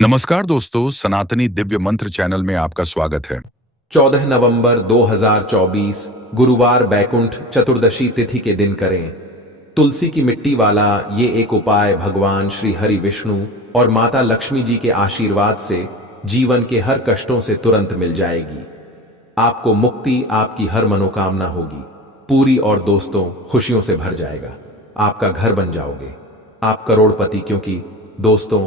नमस्कार दोस्तों, सनातनी दिव्य मंत्र चैनल में आपका स्वागत है। 14 नवंबर 2024 गुरुवार बैकुंठ चतुर्दशी तिथि के दिन करें। तुलसी की मिट्टी वाला ये एक उपाय भगवान श्री हरि विष्णु और माता लक्ष्मी जी के आशीर्वाद से जीवन के हर कष्टों से तुरंत मिल जाएगी। आपको मुक्ति, आपकी हर मनोकामना होगी पूरी और दोस्तों खुशियों से भर जाएगा। आपका घर बन जाओगे, आप करोड़पति। क्योंकि दोस्तों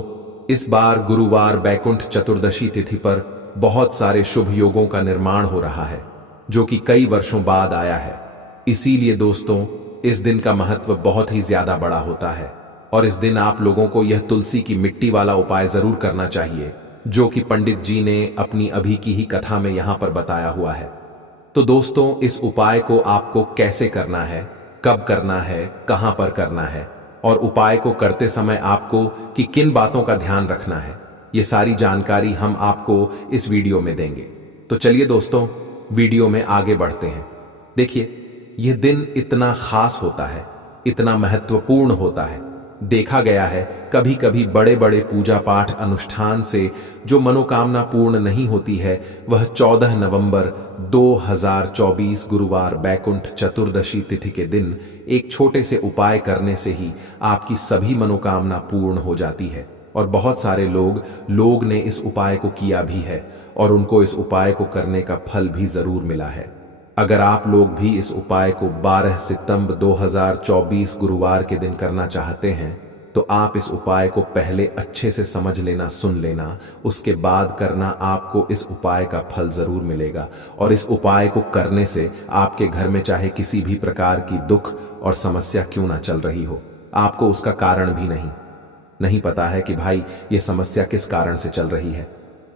इस बार गुरुवार बैकुंठ चतुर्दशी तिथि पर बहुत सारे शुभ योगों का निर्माण हो रहा है जो कि कई वर्षों बाद आया है। इसीलिए दोस्तों इस दिन का महत्व बहुत ही ज्यादा बड़ा होता है और इस दिन आप लोगों को यह तुलसी की मिट्टी वाला उपाय जरूर करना चाहिए जो कि पंडित जी ने अपनी अभी की ही कथा में यहां पर बताया हुआ है। तो दोस्तों इस उपाय को आपको कैसे करना है, कब करना है, कहां पर करना है और उपाय को करते समय आपको कि किन बातों का ध्यान रखना है, ये सारी जानकारी हम आपको इस वीडियो में देंगे। तो चलिए दोस्तों वीडियो में आगे बढ़ते हैं। देखिए यह दिन इतना खास होता है, इतना महत्वपूर्ण होता है। देखा गया है कभी कभी बड़े बड़े पूजा पाठ अनुष्ठान से जो मनोकामना पूर्ण नहीं होती है वह 14 नवंबर 2024 गुरुवार बैकुंठ चतुर्दशी तिथि के दिन एक छोटे से उपाय करने से ही आपकी सभी मनोकामना पूर्ण हो जाती है। और बहुत सारे लोग ने इस उपाय को किया भी है और उनको इस उपाय को करने का फल भी जरूर मिला है। अगर आप लोग भी इस उपाय को 12 सितंबर 2024 गुरुवार के दिन करना चाहते हैं तो आप इस उपाय को पहले अच्छे से समझ लेना, सुन लेना, उसके बाद करना। आपको इस उपाय का फल जरूर मिलेगा और इस उपाय को करने से आपके घर में चाहे किसी भी प्रकार की दुख और समस्या क्यों ना चल रही हो, आपको उसका कारण भी नहीं पता है कि भाई ये समस्या किस कारण से चल रही है,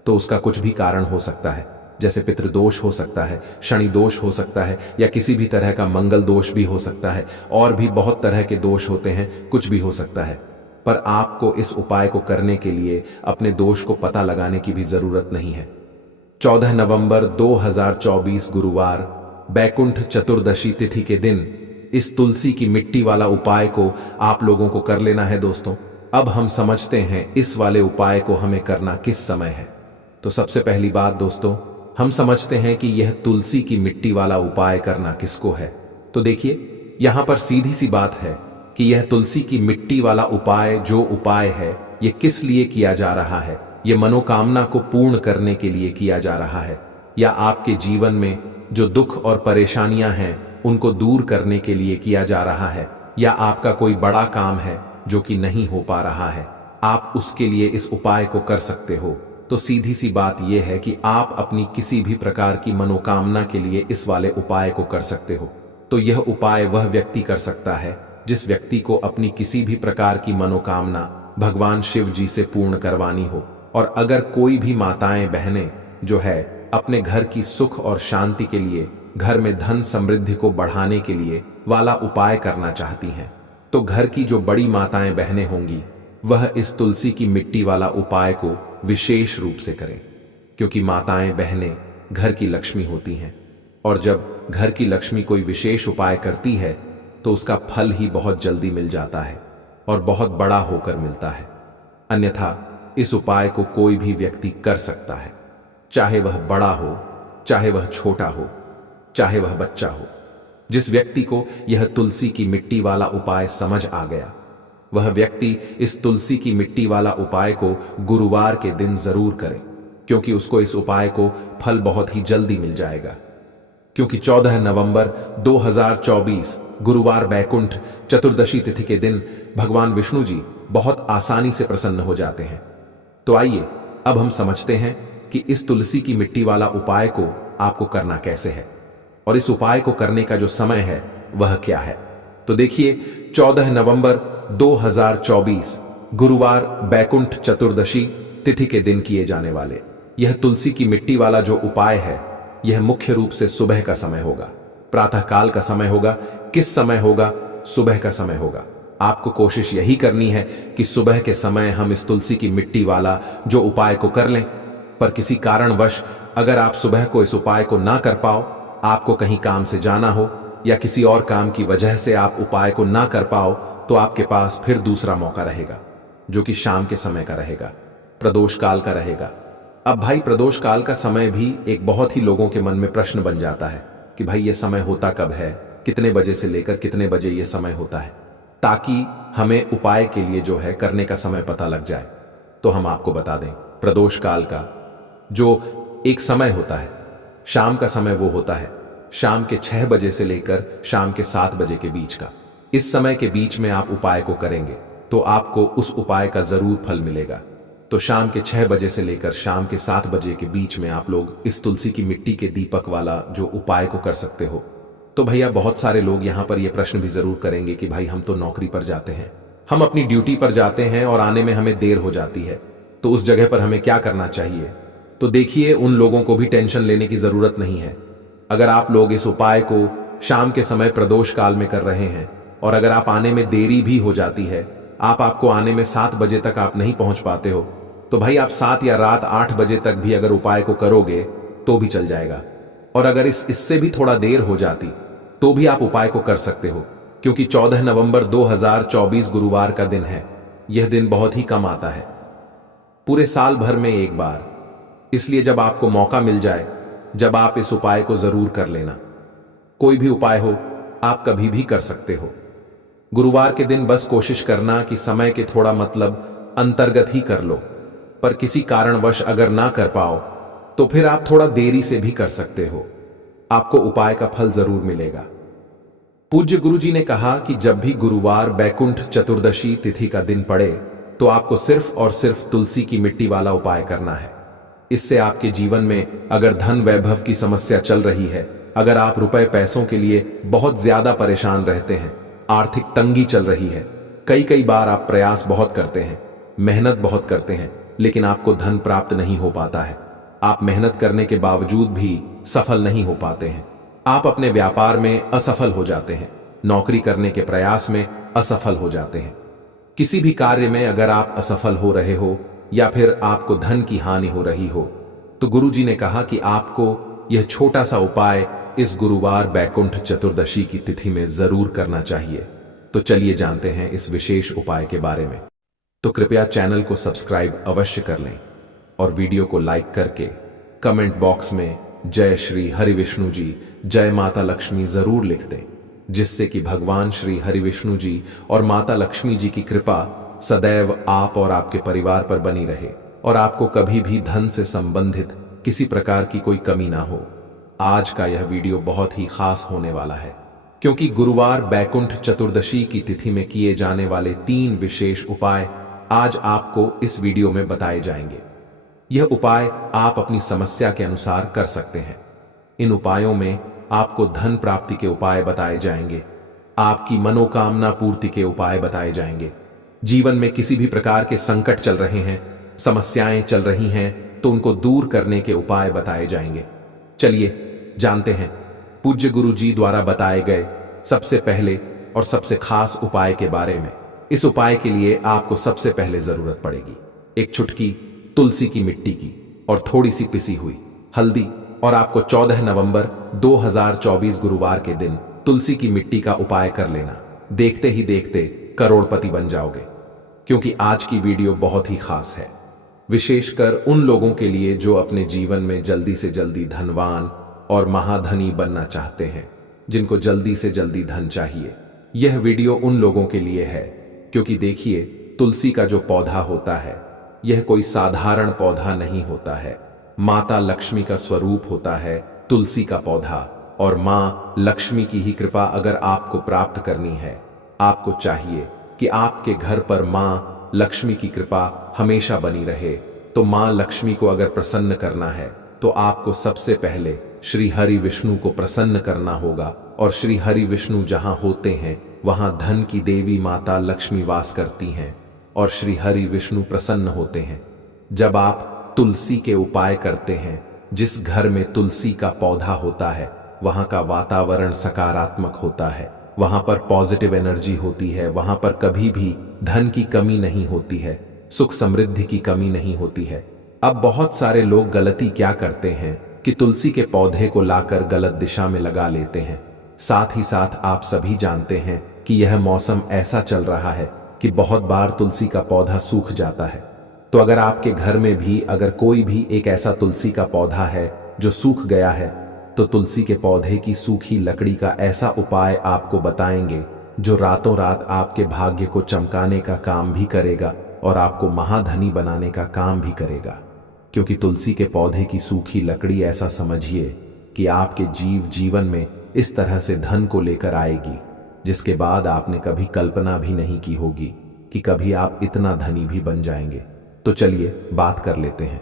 तो उसका कुछ भी कारण हो सकता है। जैसे पितृदोष हो सकता है, शनि दोष हो सकता है या किसी भी तरह का मंगल दोष भी हो सकता है और भी बहुत तरह के दोष होते हैं, कुछ भी हो सकता है। पर आपको इस उपाय को करने के लिए अपने दोष को पता लगाने की भी जरूरत नहीं है। 14 नवंबर 2024 गुरुवार बैकुंठ चतुर्दशी तिथि के दिन इस तुलसी की मिट्टी वाला उपाय को आप लोगों को कर लेना है। दोस्तों अब हम समझते हैं इस वाले उपाय को हमें करना किस समय है। तो सबसे पहली बात दोस्तों हम समझते हैं कि यह तुलसी की मिट्टी वाला उपाय करना किसको है। तो देखिए यहां पर सीधी सी बात है कि यह तुलसी की मिट्टी वाला उपाय जो उपाय है यह किस लिए किया जा रहा है। यह मनोकामना को पूर्ण करने के लिए किया जा रहा है या आपके जीवन में जो दुख और परेशानियां हैं उनको दूर करने के लिए किया जा रहा है या आपका कोई बड़ा काम है जो कि नहीं हो पा रहा है, आप उसके लिए इस उपाय को कर सकते हो। तो सीधी सी बात यह है कि आप अपनी किसी भी प्रकार की मनोकामना के लिए इस वाले उपाय को कर सकते हो। तो यह उपाय वह व्यक्ति कर सकता है जिस व्यक्ति को अपनी किसी भी प्रकार की मनोकामना भगवान शिव जी से पूर्ण करवानी हो। और अगर कोई भी माताएं बहनें जो है अपने घर की सुख और शांति के लिए, घर में धन समृद्धि को बढ़ाने के लिए वाला उपाय करना चाहती हैं तो घर की जो बड़ी माताएं बहनें होंगी वह इस तुलसी की मिट्टी वाला उपाय को विशेष रूप से करें। क्योंकि माताएं बहनें घर की लक्ष्मी होती हैं और जब घर की लक्ष्मी कोई विशेष उपाय करती है तो उसका फल ही बहुत जल्दी मिल जाता है और बहुत बड़ा होकर मिलता है। अन्यथा इस उपाय को कोई भी व्यक्ति कर सकता है, चाहे वह बड़ा हो, चाहे वह छोटा हो, चाहे वह बच्चा हो। जिस व्यक्ति को यह तुलसी की मिट्टी वाला उपाय समझ आ गया वह व्यक्ति इस तुलसी की मिट्टी वाला उपाय को गुरुवार के दिन जरूर करे, क्योंकि उसको इस उपाय को फल बहुत ही जल्दी मिल जाएगा। क्योंकि 14 नवंबर 2024 गुरुवार बैकुंठ चतुर्दशी तिथि के दिन भगवान विष्णु जी बहुत आसानी से प्रसन्न हो जाते हैं। तो आइए अब हम समझते हैं कि इस तुलसी की मिट्टी वाला उपाय को आपको करना कैसे है और इस उपाय को करने का जो समय है वह क्या है। तो देखिए 14 नवंबर 2024 गुरुवार बैकुंठ चतुर्दशी तिथि के दिन किए जाने वाले यह तुलसी की मिट्टी वाला जो उपाय है यह मुख्य रूप से सुबह का समय होगा, प्रातः काल का समय होगा। किस समय होगा? सुबह का समय होगा। आपको कोशिश यही करनी है कि सुबह के समय हम इस तुलसी की मिट्टी वाला जो उपाय को कर लें। पर किसी कारणवश अगर आप सुबह को इस उपाय को ना कर पाओ, आपको कहीं काम से जाना हो या किसी और काम की वजह से आप उपाय को ना कर पाओ, तो आपके पास फिर दूसरा मौका रहेगा जो कि शाम के समय का रहेगा। प्रदोष काल का रहेगा। अब भाई प्रदोष काल का समय भी एक बहुत ही लोगों के मन में प्रश्न बन जाता है कि भाई ये समय होता कब है, कितने बजे से लेकर कितने बजे ये समय होता है, ताकि हमें उपाय के लिए जो है करने का समय पता लग जाए। तो हम आपको बता दें, प्रदोष काल का जो एक समय होता है, शाम का समय वो होता है शाम के 6 बजे से लेकर शाम के 7 बजे के बीच का। इस समय के बीच में आप उपाय को करेंगे तो आपको उस उपाय का जरूर फल मिलेगा। तो शाम के 6 बजे से लेकर शाम के 7 बजे के बीच में आप लोग इस तुलसी की मिट्टी के दीपक वाला जो उपाय को कर सकते हो। तो भैया बहुत सारे लोग यहाँ पर ये प्रश्न भी जरूर करेंगे कि भाई हम तो नौकरी पर जाते हैं, हम अपनी ड्यूटी पर जाते हैं और आने में हमें देर हो जाती है, तो उस जगह पर हमें क्या करना चाहिए। तो देखिए, उन लोगों को भी टेंशन लेने की जरूरत नहीं है। अगर आप लोग इस उपाय को शाम के समय प्रदोष काल में कर रहे हैं और अगर आप आने में देरी भी हो जाती है, आपको आने में 7 बजे तक आप नहीं पहुंच पाते हो, तो भाई आप 7 या रात 8 बजे तक भी अगर उपाय को करोगे तो भी चल जाएगा। और अगर इससे भी थोड़ा देर हो जाती तो भी आप उपाय को कर सकते हो, क्योंकि 14 नवंबर 2024 गुरुवार का दिन है। यह दिन बहुत ही कम आता है, पूरे साल भर में एक बार। इसलिए जब आपको मौका मिल जाए, जब आप इस उपाय को जरूर कर लेना। कोई भी उपाय हो, आप कभी भी कर सकते हो। गुरुवार के दिन बस कोशिश करना कि समय के थोड़ा मतलब अंतर्गत ही कर लो, पर किसी कारणवश अगर ना कर पाओ तो फिर आप थोड़ा देरी से भी कर सकते हो, आपको उपाय का फल जरूर मिलेगा। पूज्य गुरु जी ने कहा कि जब भी गुरुवार बैकुंठ चतुर्दशी तिथि का दिन पड़े तो आपको सिर्फ और सिर्फ तुलसी की मिट्टी वाला उपाय करना है। इससे आपके जीवन में अगर धन वैभव की समस्या चल रही है, अगर आप रुपए पैसों के लिए बहुत ज्यादा परेशान रहते हैं, आर्थिक तंगी चल रही है, कई बार आप प्रयास बहुत करते हैं, मेहनत बहुत करते हैं, लेकिन आपको धन प्राप्त नहीं हो पाता है, आप मेहनत करने के बावजूद भी सफल नहीं हो पाते हैं, आप अपने व्यापार में असफल हो जाते हैं, नौकरी करने के प्रयास में असफल हो जाते हैं, किसी भी कार्य में अगर आप असफल हो रहे हो या फिर आपको धन की हानि हो रही हो, तो गुरु जी ने कहा कि आपको यह छोटा सा उपाय इस गुरुवार बैकुंठ चतुर्दशी की तिथि में जरूर करना चाहिए। तो चलिए जानते हैं इस विशेष उपाय के बारे में। तो कृपया चैनल को सब्सक्राइब अवश्य कर लें और वीडियो को लाइक करके कमेंट बॉक्स में जय श्री हरि विष्णु जी, जय माता लक्ष्मी जरूर लिख दें, जिससे कि भगवान श्री हरि विष्णु जी और माता लक्ष्मी जी की कृपा सदैव आप और आपके परिवार पर बनी रहे और आपको कभी भी धन से संबंधित किसी प्रकार की कोई कमी ना हो। आज का यह वीडियो बहुत ही खास होने वाला है, क्योंकि गुरुवार बैकुंठ चतुर्दशी की तिथि में किए जाने वाले 3 विशेष उपाय आज आपको इस वीडियो में बताए जाएंगे। यह उपाय आप अपनी समस्या के अनुसार कर सकते हैं। इन उपायों में आपको धन प्राप्ति के उपाय बताए जाएंगे, आपकी मनोकामना पूर्ति के उपाय बताए जाएंगे। जीवन में किसी भी प्रकार के संकट चल रहे हैं, समस्याएं चल रही हैं, तो उनको दूर करने के उपाय बताए जाएंगे। चलिए जानते हैं पूज्य गुरु जी द्वारा बताए गए सबसे पहले और सबसे खास उपाय के बारे में। इस उपाय के लिए आपको सबसे पहले जरूरत पड़ेगी एक चुटकी तुलसी की मिट्टी की और थोड़ी सी पिसी हुई हल्दी, और आपको 14 नवंबर 2024 गुरुवार के दिन तुलसी की मिट्टी का उपाय कर लेना। देखते ही देखते करोड़पति बन जाओगे, क्योंकि आज की वीडियो बहुत ही खास है, विशेषकर उन लोगों के लिए जो अपने जीवन में जल्दी से जल्दी धनवान और महाधनी बनना चाहते हैं, जिनको जल्दी से जल्दी धन चाहिए। यह वीडियो उन लोगों के लिए है, क्योंकि देखिए, तुलसी का जो पौधा होता है, यह कोई साधारण पौधा नहीं होता है। माता लक्ष्मी का स्वरूप होता है तुलसी का पौधा, और मां लक्ष्मी की ही कृपा अगर आपको प्राप्त करनी है, आपको चाहिए कि आपके घर पर मां लक्ष्मी की कृपा हमेशा बनी रहे। तो मां लक्ष्मी को अगर प्रसन्न करना है तो आपको सबसे पहले श्री हरि विष्णु को प्रसन्न करना होगा, और श्री हरि विष्णु जहां होते हैं वहां धन की देवी माता लक्ष्मी वास करती हैं, और श्री हरि विष्णु प्रसन्न होते हैं। जब आप तुलसी के उपाय करते हैं, जिस घर में तुलसी का पौधा होता है वहां का वातावरण सकारात्मक होता है, वहां पर पॉजिटिव एनर्जी होती है, वहां पर कभी भी धन की कमी नहीं होती है, सुख समृद्धि की कमी नहीं होती है। अब बहुत सारे लोग गलती क्या करते हैं कि तुलसी के पौधे को लाकर गलत दिशा में लगा लेते हैं। साथ ही साथ आप सभी जानते हैं कि यह मौसम ऐसा चल रहा है कि बहुत बार तुलसी का पौधा सूख जाता है। तो अगर आपके घर में भी अगर कोई भी एक ऐसा तुलसी का पौधा है जो सूख गया है, तो तुलसी के पौधे की सूखी लकड़ी का ऐसा उपाय आपको बताएंगे जो रातों रात आपके भाग्य को चमकाने का काम भी करेगा और आपको महाधनी बनाने का काम भी करेगा। क्योंकि तुलसी के पौधे की सूखी लकड़ी ऐसा समझिए कि आपके जीवन में इस तरह से धन को लेकर आएगी जिसके बाद आपने कभी कल्पना भी नहीं की होगी कि कभी आप इतना धनी भी बन जाएंगे। तो चलिए बात कर लेते हैं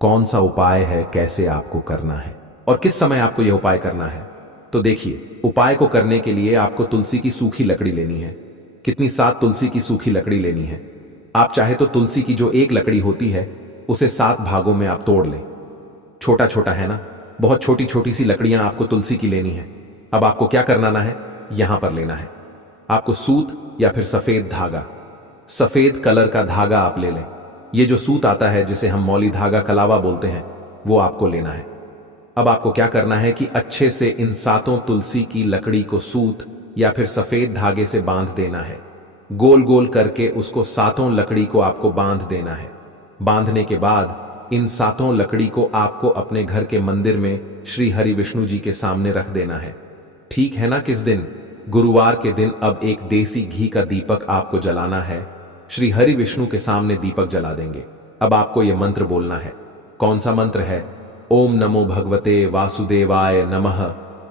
कौन सा उपाय है, कैसे आपको करना है और किस समय आपको यह उपाय करना है। तो देखिए, उपाय को करने के लिए आपको तुलसी की सूखी लकड़ी लेनी है। कितनी? 7 तुलसी की सूखी लकड़ी लेनी है। आप चाहे तो तुलसी की जो एक लकड़ी होती है उसे 7 भागों में आप तोड़ लें। छोटा छोटा है ना, बहुत छोटी छोटी सी लकड़ियां आपको तुलसी की लेनी है। अब आपको क्या करना है, यहां पर लेना है आपको सूत या फिर सफेद धागा। सफेद कलर का धागा आप ले लें। ये जो सूत आता है जिसे हम मौली धागा कलावा बोलते हैं, वो आपको लेना है। अब आपको क्या करना है कि अच्छे से इन 7 तुलसी की लकड़ी को सूत या फिर सफेद धागे से बांध देना है। गोल गोल करके उसको 7 लकड़ी को आपको बांध देना है। बांधने के बाद इन 7 लकड़ी को आपको अपने घर के मंदिर में श्री हरि विष्णु जी के सामने रख देना है। ठीक है ना? किस दिन? गुरुवार के दिन। अब एक देसी घी का दीपक आपको जलाना है। श्री हरि विष्णु के सामने दीपक जला देंगे। अब आपको यह मंत्र बोलना है। कौन सा मंत्र है? ओम नमो भगवते वासुदेवाय नमः।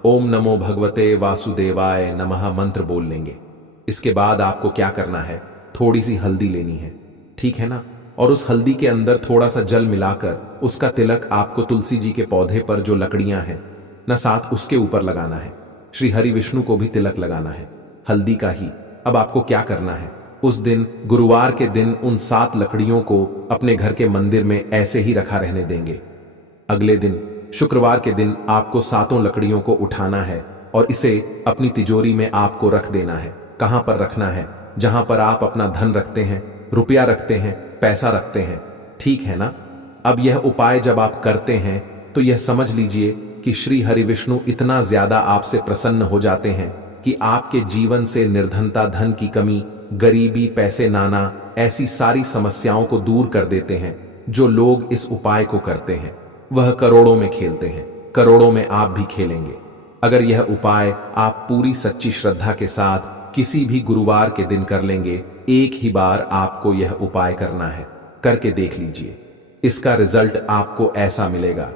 ओम नमो भगवते वासुदेवाय नमः मंत्र बोल लेंगे। इसके बाद आपको क्या करना है, थोड़ी सी हल्दी लेनी है, ठीक है ना? और उस हल्दी के अंदर थोड़ा सा जल मिलाकर उसका तिलक आपको तुलसी जी के पौधे पर जो लकड़ियां हैं ना, साथ उसके ऊपर लगाना है। श्री हरि विष्णु को भी तिलक लगाना है, हल्दी का ही। अब आपको क्या करना है, उस दिन गुरुवार के दिन उन 7 लकड़ियों को अपने घर के मंदिर में ऐसे ही रखा रहने देंगे। अगले दिन शुक्रवार के दिन आपको 7 लकड़ियों को उठाना है और इसे अपनी तिजोरी में आपको रख देना है। कहां पर रखना है? जहां पर आप अपना धन रखते हैं, रुपया रखते हैं, पैसा रखते हैं, ठीक है ना? अब यह उपाय जब आप करते हैं तो यह समझ लीजिए कि श्री हरि विष्णु इतना ज्यादा आपसे प्रसन्न हो जाते हैं कि आपके जीवन से निर्धनता, धन की कमी, गरीबी, पैसे नाना, ऐसी सारी समस्याओं को दूर कर देते हैं। जो लोग इस उपाय को करते हैं वह करोड़ों में खेलते हैं, करोड़ों में आप भी खेलेंगे। अगर यह उपाय आप पूरी सच्ची श्रद्धा के साथ किसी भी गुरुवार के दिन कर लेंगे, एक ही बार आपको यह उपाय करना है, करके देख लीजिए। इसका रिजल्ट आपको ऐसा मिलेगा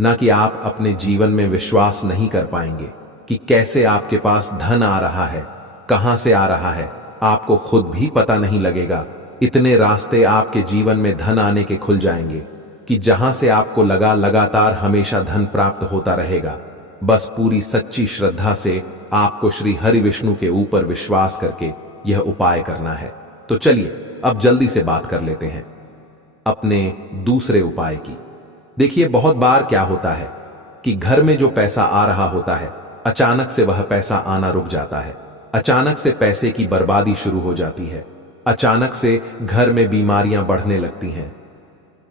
ना कि आप अपने जीवन में विश्वास नहीं कर पाएंगे कि कैसे आपके पास धन आ रहा है, कहां से आ रहा है, आपको खुद भी पता नहीं लगेगा। इतने रास्ते आपके जीवन में धन आने के खुल जाएंगे कि जहां से आपको लगा लगातार हमेशा धन प्राप्त होता रहेगा। बस पूरी सच्ची श्रद्धा से आपको श्री हरि विष्णु के ऊपर विश्वास करके यह उपाय करना है। तो चलिए अब जल्दी से बात कर लेते हैं अपने दूसरे उपाय की। देखिए, बहुत बार क्या होता है कि घर में जो पैसा आ रहा होता है, अचानक से वह पैसा आना रुक जाता है। अचानक से पैसे की बर्बादी शुरू हो जाती है। अचानक से घर में बीमारियां बढ़ने लगती हैं।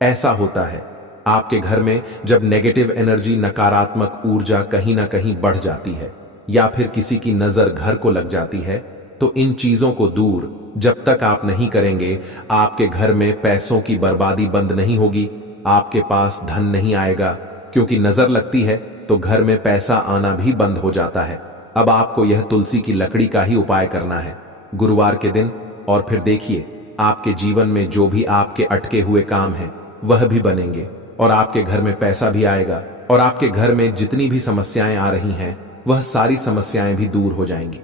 ऐसा होता है आपके घर में जब नेगेटिव एनर्जी, नकारात्मक ऊर्जा कहीं ना कहीं बढ़ जाती है या फिर किसी की नजर घर को लग जाती है, तो इन चीजों को दूर जब तक आप नहीं करेंगे, आपके घर में पैसों की बर्बादी बंद नहीं होगी, आपके पास धन नहीं आएगा। क्योंकि नजर लगती है तो घर में पैसा आना भी बंद हो जाता है। अब आपको यह तुलसी की लकड़ी का ही उपाय करना है गुरुवार के दिन, और फिर देखिए आपके जीवन में जो भी आपके अटके हुए काम हैं वह भी बनेंगे और आपके घर में पैसा भी आएगा और आपके घर में जितनी भी समस्याएं आ रही हैं वह सारी समस्याएं भी दूर हो जाएंगी।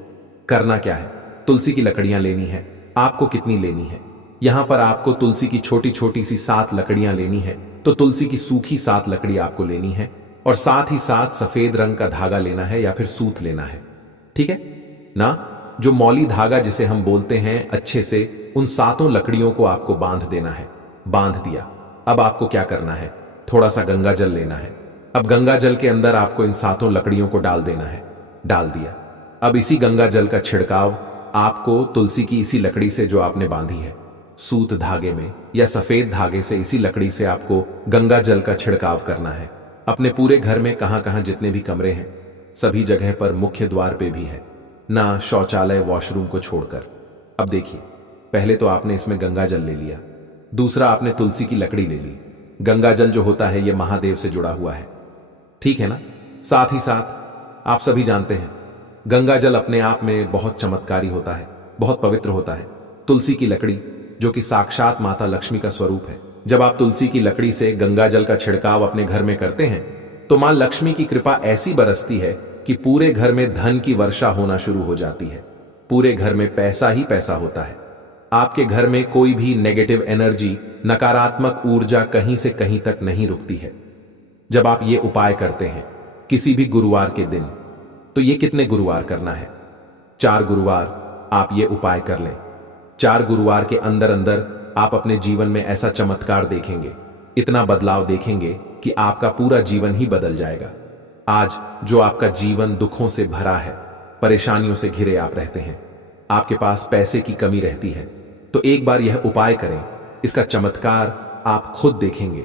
करना क्या है, तुलसी की लकड़ियां लेनी है। आपको कितनी लेनी है? यहां पर आपको तुलसी की छोटी छोटी सी 7 लकड़ियां लेनी है। तो तुलसी की सूखी 7 लकड़ी आपको लेनी है और साथ ही साथ सफेद रंग का धागा लेना है या फिर सूत लेना है, ठीक है ना? जो मौली धागा जिसे हम बोलते हैं, अच्छे से उन 7 लकड़ियों को आपको बांध देना है। बांध दिया। अब आपको क्या करना है, थोड़ा सा गंगा जल लेना है। अब गंगा जल के अंदर आपको इन 7 लकड़ियों को डाल देना है। डाल दिया। अब इसी गंगा जल का छिड़काव आपको तुलसी की इसी लकड़ी से जो आपने बांधी है, सूत धागे में या सफेद धागे से, इसी लकड़ी से आपको गंगा जल का छिड़काव करना है। अपने पूरे घर में कहां कहां जितने भी कमरे हैं सभी जगह पर, मुख्य द्वार पे भी है ना, शौचालय, वॉशरूम को छोड़कर। अब देखिए, पहले तो आपने इसमें गंगा जल ले लिया। दूसरा, आपने तुलसी की लकड़ी ले ली। गंगा जल जो होता है ये महादेव से जुड़ा हुआ है, ठीक है ना। साथ ही साथ आप सभी जानते हैं गंगा जल अपने आप में बहुत चमत्कारी होता है, बहुत पवित्र होता है। तुलसी की लकड़ी जो कि साक्षात माता लक्ष्मी का स्वरूप है, जब आप तुलसी की लकड़ी से गंगा जल का छिड़काव अपने घर में करते हैं तो मां लक्ष्मी की कृपा ऐसी बरसती है कि पूरे घर में धन की वर्षा होना शुरू हो जाती है। पूरे घर में पैसा ही पैसा होता है। आपके घर में कोई भी नेगेटिव एनर्जी, नकारात्मक ऊर्जा कहीं से कहीं तक नहीं रुकती है। जब आप ये उपाय करते हैं किसी भी गुरुवार के दिन, तो ये कितने गुरुवार करना है? 4 गुरुवार आप ये उपाय कर लें। 4 गुरुवार के अंदर अंदर आप अपने जीवन में ऐसा चमत्कार देखेंगे, इतना बदलाव देखेंगे कि आपका पूरा जीवन ही बदल जाएगा। आज जो आपका जीवन दुखों से भरा है, परेशानियों से घिरे आप रहते हैं, आपके पास पैसे की कमी रहती है, तो एक बार यह उपाय करें। इसका चमत्कार आप खुद देखेंगे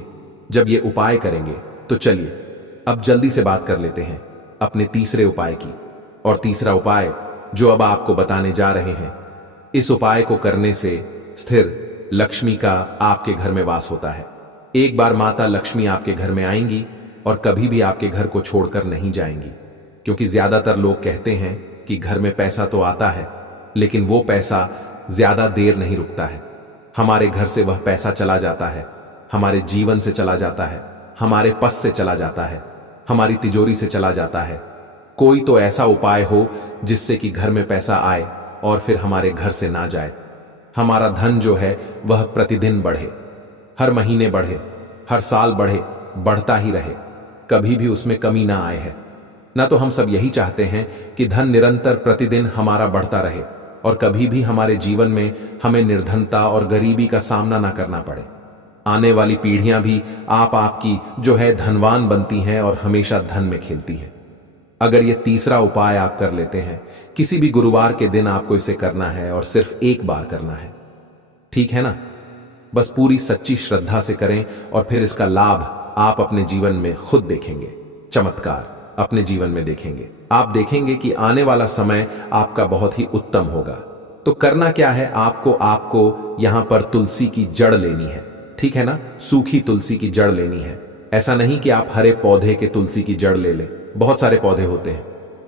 जब ये उपाय करेंगे। तो चलिए अब जल्दी से बात कर लेते हैं अपने तीसरे उपाय की। और तीसरा उपाय जो अब आपको बताने जा रहे हैं, इस उपाय को करने से स्थिर लक्ष्मी का आपके घर में वास होता है। एक बार माता लक्ष्मी आपके घर में आएंगी और कभी भी आपके घर को छोड़कर नहीं जाएंगी, क्योंकि ज्यादातर लोग कहते हैं कि घर में पैसा तो आता है लेकिन वो पैसा ज्यादा देर नहीं रुकता है। हमारे घर से वह पैसा चला जाता है, हमारे जीवन से चला जाता है, हमारे पस से चला जाता है, हमारी तिजोरी से चला जाता है। कोई तो ऐसा उपाय हो जिससे कि घर में पैसा आए और फिर हमारे घर से ना जाए। हमारा धन जो है वह प्रतिदिन बढ़े, हर महीने बढ़े, हर साल बढ़े, बढ़ता ही रहे, कभी भी उसमें कमी ना आए है ना। तो हम सब यही चाहते हैं कि धन निरंतर प्रतिदिन हमारा बढ़ता रहे और कभी भी हमारे जीवन में हमें निर्धनता और गरीबी का सामना ना करना पड़े। आने वाली पीढ़ियां भी आपकी जो है धनवान बनती हैं और हमेशा धन में खेलती हैं। अगर ये तीसरा उपाय आप कर लेते हैं, किसी भी गुरुवार के दिन आपको इसे करना है और सिर्फ एक बार करना है, ठीक है ना। बस पूरी सच्ची श्रद्धा से करें और फिर इसका लाभ आप अपने जीवन में खुद देखेंगे। चमत्कार अपने जीवन में देखेंगे। आप देखेंगे कि आने वाला समय आपका बहुत ही उत्तम होगा। तो करना क्या है, आपको यहां पर तुलसी की जड़ लेनी है, ठीक है ना। सूखी तुलसी की जड़ लेनी है। ऐसा नहीं कि आप हरे पौधे के तुलसी की जड़ ले लें, बहुत सारे पौधे होते हैं,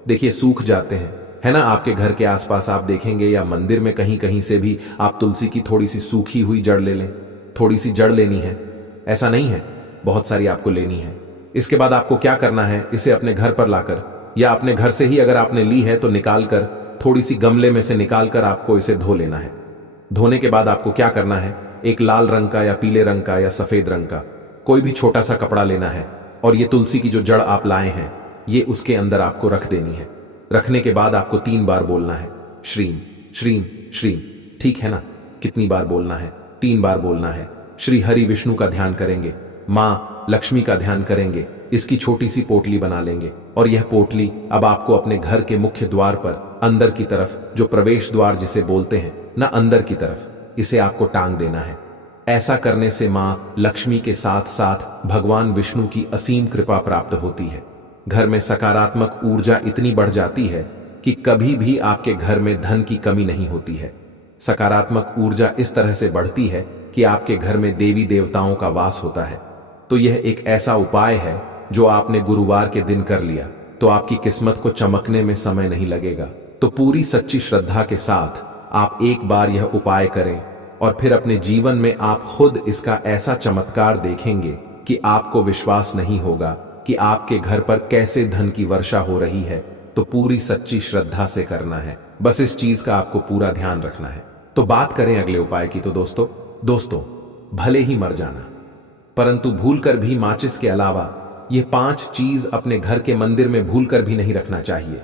देखिए सूख जाते हैं, है ना। आपके घर के आसपास आप देखेंगे या मंदिर में कहीं कहीं से भी आप तुलसी की थोड़ी सी सूखी हुई जड़ ले लें। थोड़ी सी जड़ लेनी है, ऐसा नहीं है, बहुत सारी आपको लेनी है। इसके बाद आपको क्या करना है, इसे अपने घर पर लाकर या अपने घर से ही अगर आपने ली है तो निकालकर, थोड़ी सी गमले में से निकालकर आपको इसे धो लेना है। धोने के बाद आपको क्या करना है, एक लाल रंग का या पीले रंग का या सफेद रंग का कोई भी छोटा सा कपड़ा लेना है और ये तुलसी की जो जड़ आप लाए हैं ये उसके अंदर आपको रख देनी है। रखने के बाद आपको 3 बार बोलना है, श्रीम श्रीम श्रीम, ठीक है ना। कितनी बार बोलना है? 3 बार बोलना है। श्री हरि विष्णु का ध्यान करेंगे, मां लक्ष्मी का ध्यान करेंगे, इसकी छोटी सी पोटली बना लेंगे और यह पोटली अब आपको अपने घर के मुख्य द्वार पर अंदर की तरफ, जो प्रवेश द्वार जिसे बोलते हैं ना, अंदर की तरफ इसे आपको टांग देना है। ऐसा करने से मां लक्ष्मी के साथ साथ भगवान विष्णु की असीम कृपा प्राप्त होती है। घर में सकारात्मक ऊर्जा इतनी बढ़ जाती है कि कभी भी आपके घर में धन की कमी नहीं होती है। सकारात्मक ऊर्जा इस तरह से बढ़ती है कि आपके घर में देवी देवताओं का वास होता है। तो यह एक ऐसा उपाय है जो आपने गुरुवार के दिन कर लिया तो आपकी किस्मत को चमकने में समय नहीं लगेगा। तो पूरी सच्ची श्रद्धा के साथ आप एक बार यह उपाय करें और फिर अपने जीवन में आप खुद इसका ऐसा चमत्कार देखेंगे कि आपको विश्वास नहीं होगा कि आपके घर पर कैसे धन की वर्षा हो रही है। तो पूरी सच्ची श्रद्धा से करना है, बस इस चीज का आपको पूरा ध्यान रखना है। तो बात करें अगले उपाय की। तो दोस्तों भले ही मर जाना, परंतु भूलकर भी माचिस के अलावा ये 5 चीज अपने घर के मंदिर में भूलकर भी नहीं रखना चाहिए।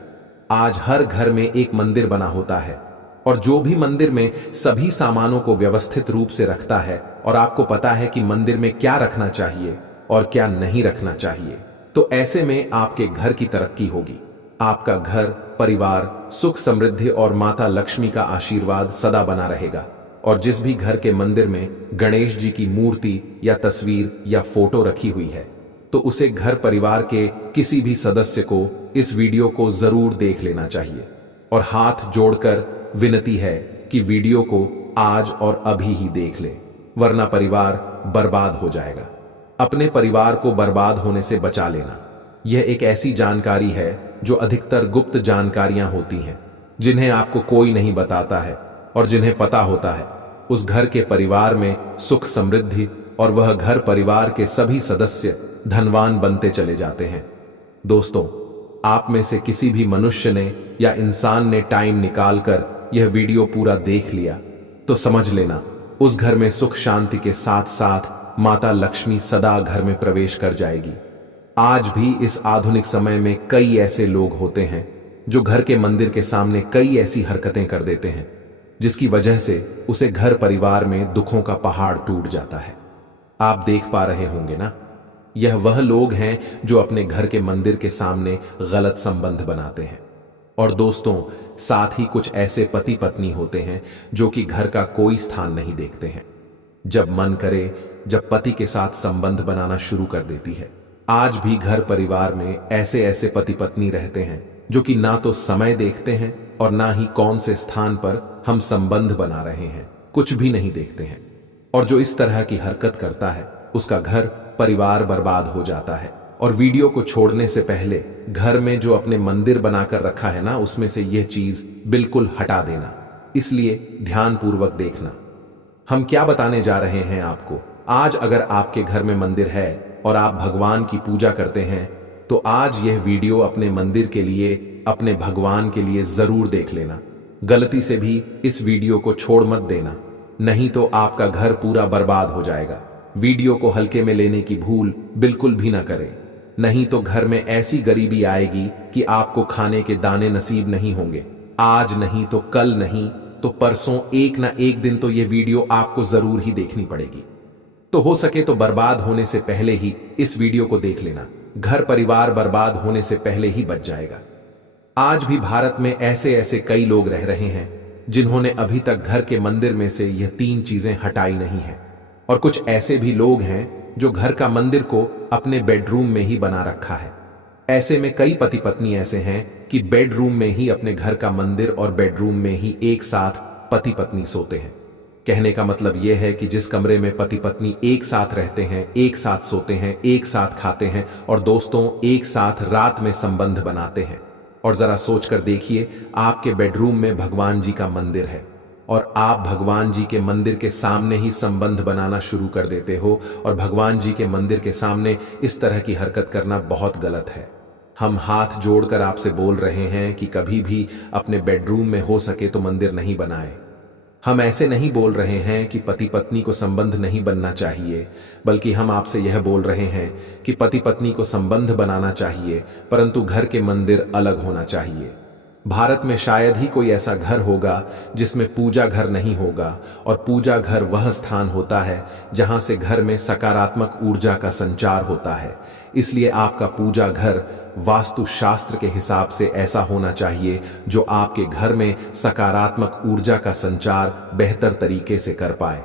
आज हर घर में एक मंदिर बना होता है और जो भी मंदिर में सभी सामानों को व्यवस्थित रूप से रखता है और आपको पता है कि मंदिर में क्या रखना चाहिए और क्या नहीं रखना चाहिए, तो ऐसे में आपके घर की तरक्की होगी। आपका घर परिवार सुख समृद्धि और माता लक्ष्मी का आशीर्वाद सदा बना रहेगा। और जिस भी घर के मंदिर में गणेश जी की मूर्ति या तस्वीर या फोटो रखी हुई है तो उसे घर परिवार के किसी भी सदस्य को इस वीडियो को जरूर देख लेना चाहिए। और हाथ जोड़कर विनती है कि वीडियो को आज और अभी ही देख ले। वरना परिवार बर्बाद हो जाएगा। अपने परिवार को बर्बाद होने से बचा लेना, यह एक ऐसी जानकारी है जो अधिकतर गुप्त जानकारियां होती हैं, जिन्हें आपको कोई नहीं बताता है, और जिन्हें पता होता है उस घर के परिवार में सुख समृद्धि, और वह घर परिवार के सभी सदस्य धनवान बनते चले जाते हैं। दोस्तों, आप में से किसी भी मनुष्य ने या इंसान ने टाइम निकालकर यह वीडियो पूरा देख लिया तो समझ लेना उस घर में सुख शांति के साथ साथ माता लक्ष्मी सदा घर में प्रवेश कर जाएगी। आज भी इस आधुनिक समय में कई ऐसे लोग होते हैं जो घर के मंदिर के सामने कई ऐसी हरकतें कर देते हैं जिसकी वजह से उसे घर परिवार में दुखों का पहाड़ टूट जाता है। आप देख पा रहे होंगे ना, यह वह लोग हैं जो अपने घर के मंदिर के सामने गलत संबंध बनाते हैं। और दोस्तों, साथ ही कुछ ऐसे पति पत्नी होते हैं जो कि घर का कोई स्थान नहीं देखते हैं। जब मन करे जब पति के साथ संबंध बनाना शुरू कर देती है। आज भी घर परिवार में ऐसे ऐसे पति पत्नी रहते हैं जो कि ना तो समय देखते हैं और ना ही कौन से स्थान पर हम संबंध बना रहे हैं, कुछ भी नहीं देखते हैं। और जो इस तरह की हरकत करता है उसका घर परिवार बर्बाद हो जाता है। और वीडियो को छोड़ने से पहले घर में जो अपने मंदिर बनाकर रखा है ना, उसमें से यह चीज बिल्कुल हटा देना। इसलिए ध्यानपूर्वक देखना हम क्या बताने जा रहे हैं आपको। आज अगर आपके घर में मंदिर है और आप भगवान की पूजा करते हैं तो आज यह वीडियो अपने मंदिर के लिए, अपने भगवान के लिए जरूर देख लेना। गलती से भी इस वीडियो को छोड़ मत देना, नहीं तो आपका घर पूरा बर्बाद हो जाएगा। वीडियो को हल्के में लेने की भूल बिल्कुल भी ना करें, नहीं तो घर में ऐसी गरीबी आएगी कि आपको खाने के दाने नसीब नहीं होंगे। आज नहीं तो कल नहीं तो परसों एक ना एक दिन तो यह वीडियो आपको जरूर ही देखनी पड़ेगी। तो हो सके तो बर्बाद होने से पहले ही इस वीडियो को देख लेना, घर परिवार बर्बाद होने से पहले ही बच जाएगा। आज भी भारत में ऐसे ऐसे कई लोग रह रहे हैं जिन्होंने अभी तक घर के मंदिर में से यह 3 चीजें हटाई नहीं है। और कुछ ऐसे भी लोग हैं जो घर का मंदिर को अपने बेडरूम में ही बना रखा है। ऐसे में कई पति पत्नी ऐसे हैं कि बेडरूम में ही अपने घर का मंदिर और बेडरूम में ही एक साथ पति पत्नी सोते हैं। कहने का मतलब यह है कि जिस कमरे में पति पत्नी एक साथ रहते हैं, एक साथ सोते हैं, एक साथ खाते हैं और दोस्तों एक साथ रात में संबंध बनाते हैं। और जरा सोचकर देखिए, आपके बेडरूम में भगवान जी का मंदिर है और आप भगवान जी के मंदिर के सामने ही संबंध बनाना शुरू कर देते हो। और भगवान जी के मंदिर के सामने इस तरह की हरकत करना बहुत गलत है। हम हाथ जोड़कर आपसे बोल रहे हैं कि कभी भी अपने बेडरूम में हो सके तो मंदिर नहीं बनाए। हम ऐसे नहीं बोल रहे हैं कि पति पत्नी को संबंध नहीं बनना चाहिए, बल्कि हम आपसे यह बोल रहे हैं कि पति पत्नी को संबंध बनाना चाहिए, परंतु घर के मंदिर अलग होना चाहिए। भारत में शायद ही कोई ऐसा घर होगा जिसमें पूजा घर नहीं होगा। और पूजा घर वह स्थान होता है जहां से घर में सकारात्मक ऊर्जा का संचार होता है। इसलिए आपका पूजा घर वास्तु शास्त्र के हिसाब से ऐसा होना चाहिए जो आपके घर में सकारात्मक ऊर्जा का संचार बेहतर तरीके से कर पाए।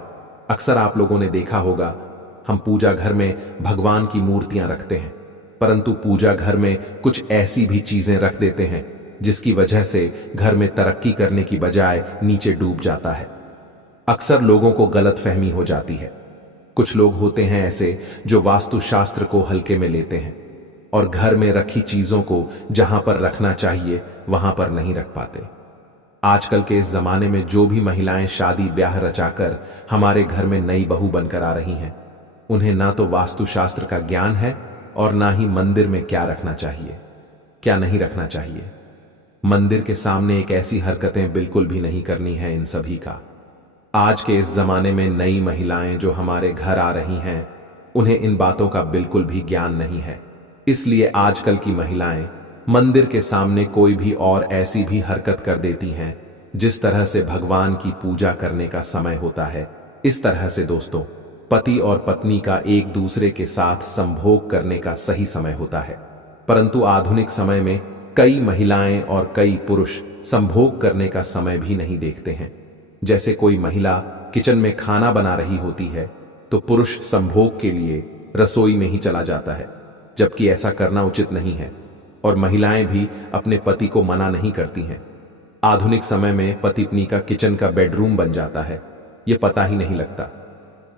अक्सर आप लोगों ने देखा होगा, हम पूजा घर में भगवान की मूर्तियां रखते हैं, परंतु पूजा घर में कुछ ऐसी भी चीजें रख देते हैं जिसकी वजह से घर में तरक्की करने की बजाय नीचे डूब जाता है। अक्सर लोगों को गलतफहमी हो जाती है। कुछ लोग होते हैं ऐसे जो वास्तुशास्त्र को हल्के में लेते हैं और घर में रखी चीजों को जहां पर रखना चाहिए वहां पर नहीं रख पाते। आजकल के इस जमाने में जो भी महिलाएं शादी ब्याह रचाकर हमारे घर में नई बहू बनकर आ रही हैं, उन्हें ना तो वास्तुशास्त्र का ज्ञान है और ना ही मंदिर में क्या रखना चाहिए, क्या नहीं रखना चाहिए। मंदिर के सामने एक ऐसी हरकतें बिल्कुल भी नहीं करनी है इन सभी का। आज के इस जमाने में नई महिलाएं जो हमारे घर आ रही हैं, उन्हें इन बातों का बिल्कुल भी ज्ञान नहीं है। इसलिए आजकल की महिलाएं मंदिर के सामने कोई भी और ऐसी भी हरकत कर देती हैं जिस तरह से भगवान की पूजा करने का समय होता है। इस तरह से दोस्तों, पति और पत्नी का एक दूसरे के साथ संभोग करने का सही समय होता है। परंतु आधुनिक समय में कई महिलाएं और कई पुरुष संभोग करने का समय भी नहीं देखते हैं। जैसे कोई महिला किचन में खाना बना रही होती है तो पुरुष संभोग के लिए रसोई में ही चला जाता है, जबकि ऐसा करना उचित नहीं है। और महिलाएं भी अपने पति को मना नहीं करती हैं। आधुनिक समय में पति पत्नी का किचन का बेडरूम बन जाता है, ये पता ही नहीं लगता।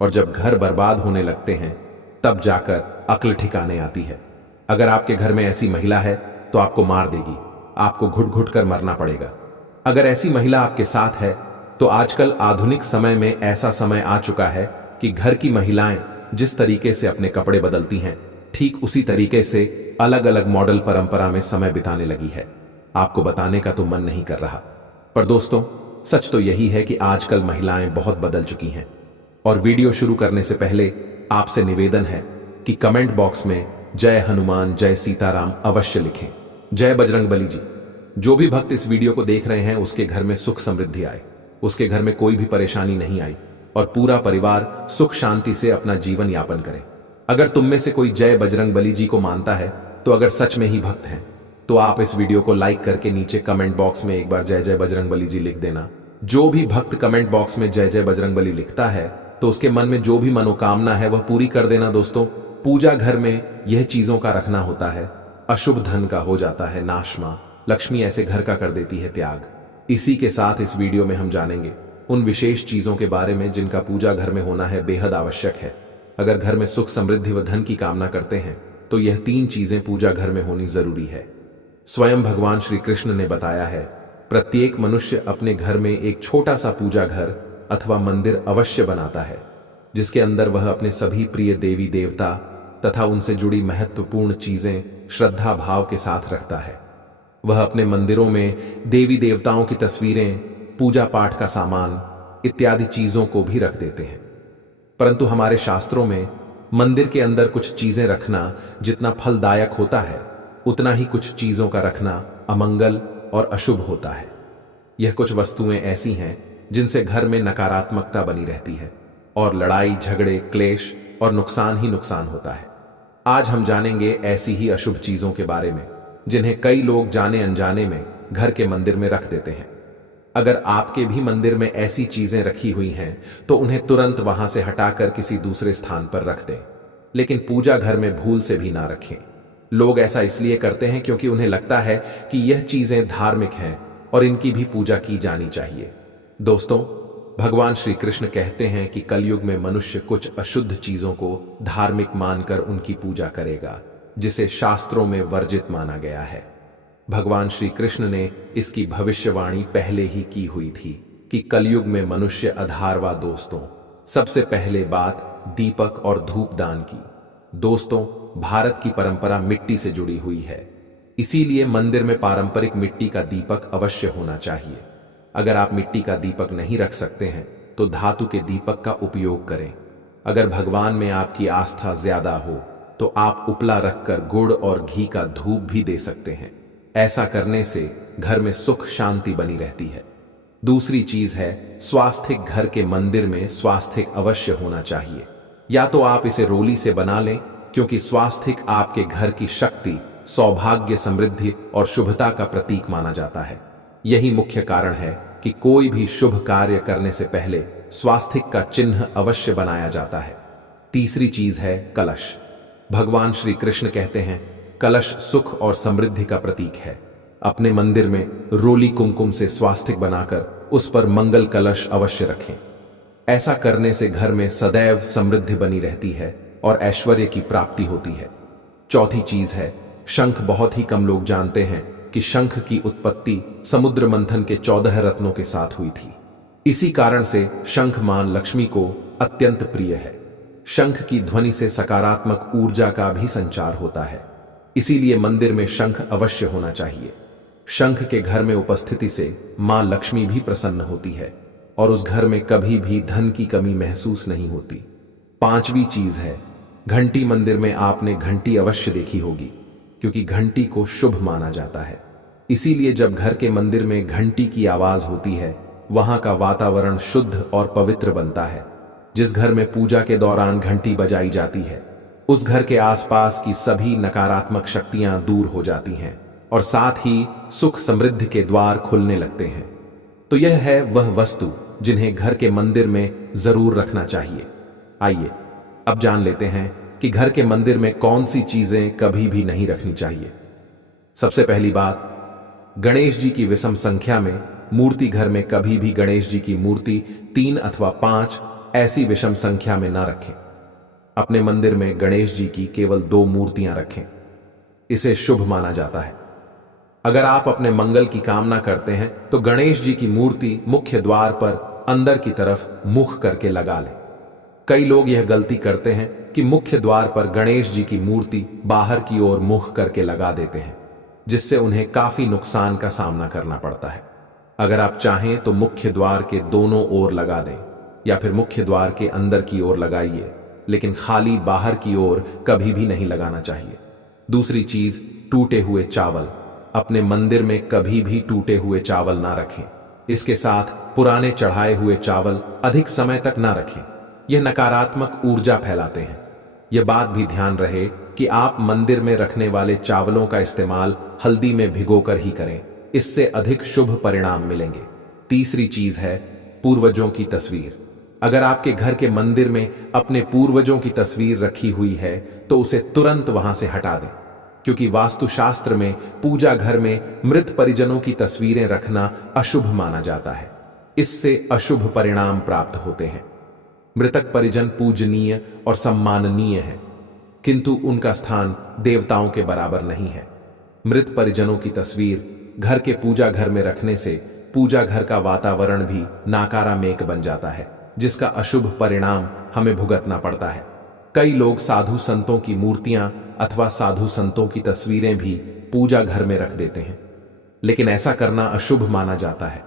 और जब घर बर्बाद होने लगते हैं तब जाकर अक्ल ठिकाने आती है। अगर आपके घर में ऐसी महिला है तो आपको मार देगी, आपको घुट घुट कर मरना पड़ेगा। अगर ऐसी महिला आपके साथ है तो आजकल आधुनिक समय में ऐसा समय आ चुका है कि घर की महिलाएं जिस तरीके से अपने कपड़े बदलती हैं, ठीक उसी तरीके से अलग अलग मॉडल परंपरा में समय बिताने लगी है। आपको बताने का तो मन नहीं कर रहा, पर दोस्तों सच तो यही है कि आजकल महिलाएं बहुत बदल चुकी हैं। और वीडियो शुरू करने से पहले आपसे निवेदन है कि कमेंट बॉक्स में जय हनुमान जय सीताराम अवश्य लिखें। जय बजरंगबली जी। जो भी भक्त इस वीडियो को देख रहे हैं उसके घर में सुख समृद्धि आए, उसके घर में कोई भी परेशानी नहीं आई और पूरा परिवार सुख शांति से अपना जीवन यापन करे। अगर तुम में से कोई जय बजरंगबली जी को मानता है तो अगर सच में ही भक्त हैं तो आप इस वीडियो को लाइक करके नीचे कमेंट बॉक्स में एक बार जय जय बजरंगबली जी लिख देना। जो भी भक्त कमेंट बॉक्स में जय जय बजरंगबली लिखता है तो उसके मन में जो भी मनोकामना है वह पूरी कर देना। दोस्तों पूजा घर में यह चीजों का रखना होता है, अशुभ धन का हो जाता है नाश, मां लक्ष्मी ऐसे घर का कर देती है त्याग। इसी के साथ इस वीडियो में हम जानेंगे उन विशेष चीजों के बारे में जिनका पूजा घर में होना है बेहद आवश्यक है। अगर घर में सुख समृद्धि व धन की कामना करते हैं तो यह 3 चीजें पूजा घर में होनी जरूरी है। स्वयं भगवान श्री कृष्ण ने बताया है, प्रत्येक मनुष्य अपने घर में एक छोटा सा पूजा घर अथवा मंदिर अवश्य बनाता है, जिसके अंदर वह अपने सभी प्रिय देवी देवता तथा उनसे जुड़ी महत्वपूर्ण चीजें श्रद्धा भाव के साथ रखता है। वह अपने मंदिरों में देवी देवताओं की तस्वीरें, पूजा पाठ का सामान इत्यादि चीजों को भी रख देते हैं। परंतु हमारे शास्त्रों में मंदिर के अंदर कुछ चीजें रखना जितना फलदायक होता है उतना ही कुछ चीजों का रखना अमंगल और अशुभ होता है। यह कुछ वस्तुएं ऐसी हैं जिनसे घर में नकारात्मकता बनी रहती है और लड़ाई झगड़े क्लेश और नुकसान ही नुकसान होता है। आज हम जानेंगे ऐसी ही अशुभ चीजों के बारे में जिन्हें कई लोग जाने अनजाने में घर के मंदिर में रख देते हैं। अगर आपके भी मंदिर में ऐसी चीजें रखी हुई हैं तो उन्हें तुरंत वहां से हटाकर किसी दूसरे स्थान पर रख दें, लेकिन पूजा घर में भूल से भी ना रखें। लोग ऐसा इसलिए करते हैं क्योंकि उन्हें लगता है कि यह चीजें धार्मिक हैं और इनकी भी पूजा की जानी चाहिए। दोस्तों भगवान श्री कृष्ण कहते हैं कि कलयुग में मनुष्य कुछ अशुद्ध चीजों को धार्मिक मानकर उनकी पूजा करेगा, जिसे शास्त्रों में वर्जित माना गया है। भगवान श्री कृष्ण ने इसकी भविष्यवाणी पहले ही की हुई थी कि कलयुग में मनुष्य अधारवा। दोस्तों सबसे पहले बात दीपक और धूप दान की। दोस्तों भारत की परंपरा मिट्टी से जुड़ी हुई है, इसीलिए मंदिर में पारंपरिक मिट्टी का दीपक अवश्य होना चाहिए। अगर आप मिट्टी का दीपक नहीं रख सकते हैं तो धातु के दीपक का उपयोग करें। अगर भगवान में आपकी आस्था ज्यादा हो तो आप उपला रखकर गुड़ और घी का धूप भी दे सकते हैं। ऐसा करने से घर में सुख शांति बनी रहती है। दूसरी चीज है स्वास्थिक। घर के मंदिर में स्वास्थिक अवश्य होना चाहिए। या तो आप इसे रोली से बना लें, क्योंकि स्वास्थिक आपके घर की शक्ति, सौभाग्य, समृद्धि और शुभता का प्रतीक माना जाता है। यही मुख्य कारण है कि कोई भी शुभ कार्य करने से पहले स्वास्थिक का चिन्ह अवश्य बनाया जाता है। तीसरी चीज है कलश। भगवान श्री कृष्ण कहते हैं कलश सुख और समृद्धि का प्रतीक है। अपने मंदिर में रोली कुमकुम से स्वास्तिक बनाकर उस पर मंगल कलश अवश्य रखें। ऐसा करने से घर में सदैव समृद्धि बनी रहती है और ऐश्वर्य की प्राप्ति होती है। चौथी चीज है शंख। बहुत ही कम लोग जानते हैं कि शंख की उत्पत्ति समुद्र मंथन के 14 रत्नों के साथ हुई थी। इसी कारण से शंख मां लक्ष्मी को अत्यंत प्रिय है। शंख की ध्वनि से सकारात्मक ऊर्जा का भी संचार होता है, इसीलिए मंदिर में शंख अवश्य होना चाहिए। शंख के घर में उपस्थिति से मां लक्ष्मी भी प्रसन्न होती है और उस घर में कभी भी धन की कमी महसूस नहीं होती। पांचवी चीज है घंटी। मंदिर में आपने घंटी अवश्य देखी होगी, क्योंकि घंटी को शुभ माना जाता है। इसीलिए जब घर के मंदिर में घंटी की आवाज होती है वहां का वातावरण शुद्ध और पवित्र बनता है। जिस घर में पूजा के दौरान घंटी बजाई जाती है उस घर के आसपास की सभी नकारात्मक शक्तियां दूर हो जाती हैं और साथ ही सुख समृद्धि के द्वार खुलने लगते हैं। तो यह है वह वस्तु जिन्हें घर के मंदिर में जरूर रखना चाहिए। आइए अब जान लेते हैं कि घर के मंदिर में कौन सी चीजें कभी भी नहीं रखनी चाहिए। सबसे पहली बात, गणेश जी की विषम संख्या में मूर्ति। घर में कभी भी गणेश जी की मूर्ति 3 अथवा 5 ऐसी विषम संख्या में न रखें। अपने मंदिर में गणेश जी की केवल 2 मूर्तियां रखें। इसे शुभ माना जाता है। अगर आप अपने मंगल की कामना करते हैं तो गणेश जी की मूर्ति मुख्य द्वार पर अंदर की तरफ मुख करके लगा लें। कई लोग यह गलती करते हैं कि मुख्य द्वार पर गणेश जी की मूर्ति बाहर की ओर मुख करके लगा देते हैं, जिससे उन्हें काफी नुकसान का सामना करना पड़ता है। अगर आप चाहें तो मुख्य द्वार के दोनों ओर लगा दें या फिर मुख्य द्वार के अंदर की ओर लगाइए, लेकिन खाली बाहर की ओर कभी भी नहीं लगाना चाहिए। दूसरी चीज, टूटे हुए चावल। अपने मंदिर में कभी भी टूटे हुए चावल ना रखें। इसके साथ पुराने चढ़ाए हुए चावल अधिक समय तक ना रखें। यह नकारात्मक ऊर्जा फैलाते हैं। यह बात भी ध्यान रहे कि आप मंदिर में रखने वाले चावलों का इस्तेमाल हल्दी में भिगोकर ही करें। इससे अधिक शुभ परिणाम मिलेंगे। तीसरी चीज है पूर्वजों की तस्वीर। अगर आपके घर के मंदिर में अपने पूर्वजों की तस्वीर रखी हुई है तो उसे तुरंत वहां से हटा दें, क्योंकि वास्तुशास्त्र में पूजा घर में मृत परिजनों की तस्वीरें रखना अशुभ माना जाता है। इससे अशुभ परिणाम प्राप्त होते हैं। मृतक परिजन पूजनीय और सम्माननीय है, किंतु उनका स्थान देवताओं के बराबर नहीं है। मृत परिजनों की तस्वीर घर के पूजा घर में रखने से पूजा घर का वातावरण भी नकारात्मक बन जाता है, जिसका अशुभ परिणाम हमें भुगतना पड़ता है। कई लोग साधु संतों की मूर्तियां अथवा साधु संतों की तस्वीरें भी पूजा घर में रख देते हैं, लेकिन ऐसा करना अशुभ माना जाता है।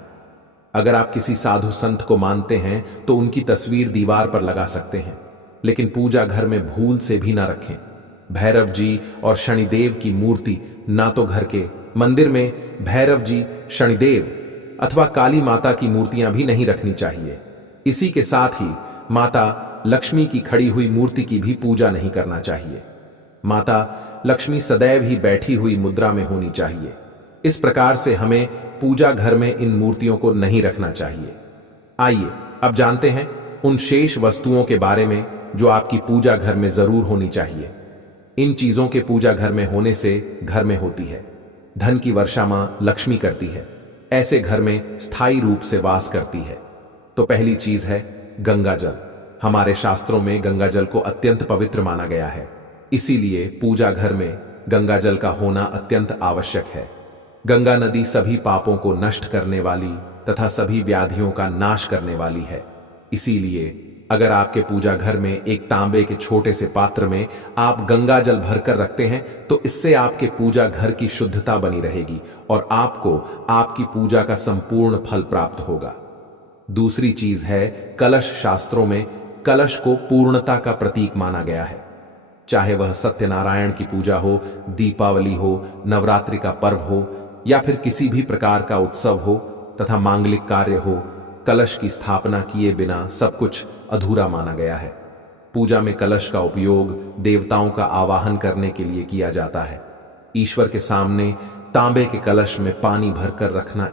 अगर आप किसी साधु संत को मानते हैं तो उनकी तस्वीर दीवार पर लगा सकते हैं, लेकिन पूजा घर में भूल से भी ना रखें। भैरव जी और शनिदेव की मूर्ति ना तो घर के मंदिर में भैरव जी, शनिदेव अथवा काली माता की मूर्तियां भी नहीं रखनी चाहिए। इसी के साथ ही माता लक्ष्मी की खड़ी हुई मूर्ति की भी पूजा नहीं करना चाहिए। माता लक्ष्मी सदैव ही बैठी हुई मुद्रा में होनी चाहिए। इस प्रकार से हमें पूजा घर में इन मूर्तियों को नहीं रखना चाहिए। आइए अब जानते हैं उन शेष वस्तुओं के बारे में जो आपकी पूजा घर में जरूर होनी चाहिए। इन चीजों के पूजा घर में होने से घर में होती है धन की वर्षा मां लक्ष्मी करती है। ऐसे घर में स्थायी रूप से वास करती है। तो पहली चीज है गंगा जल। हमारे शास्त्रों में गंगा जल को अत्यंत पवित्र माना गया है, इसीलिए पूजा घर में गंगा जल का होना अत्यंत आवश्यक है। गंगा नदी सभी पापों को नष्ट करने वाली तथा सभी व्याधियों का नाश करने वाली है। इसीलिए अगर आपके पूजा घर में एक तांबे के छोटे से पात्र में आप गंगा जल भरकर रखते हैं तो इससे आपके पूजा घर की शुद्धता बनी रहेगी और आपको आपकी पूजा का संपूर्ण फल प्राप्त होगा। दूसरी चीज है कलश। शास्त्रों में कलश को पूर्णता का प्रतीक माना गया है। चाहे वह सत्यनारायण की पूजा हो, दीपावली हो, नवरात्रि का पर्व हो या फिर किसी भी प्रकार का उत्सव हो तथा मांगलिक कार्य हो, कलश की स्थापना किए बिना सब कुछ अधूरा माना गया है। पूजा में कलश का उपयोग देवताओं का आवाहन करने के लिए किया जाता है। ईश्वर के सामने तांबे के कलश में पानी भरकर रखना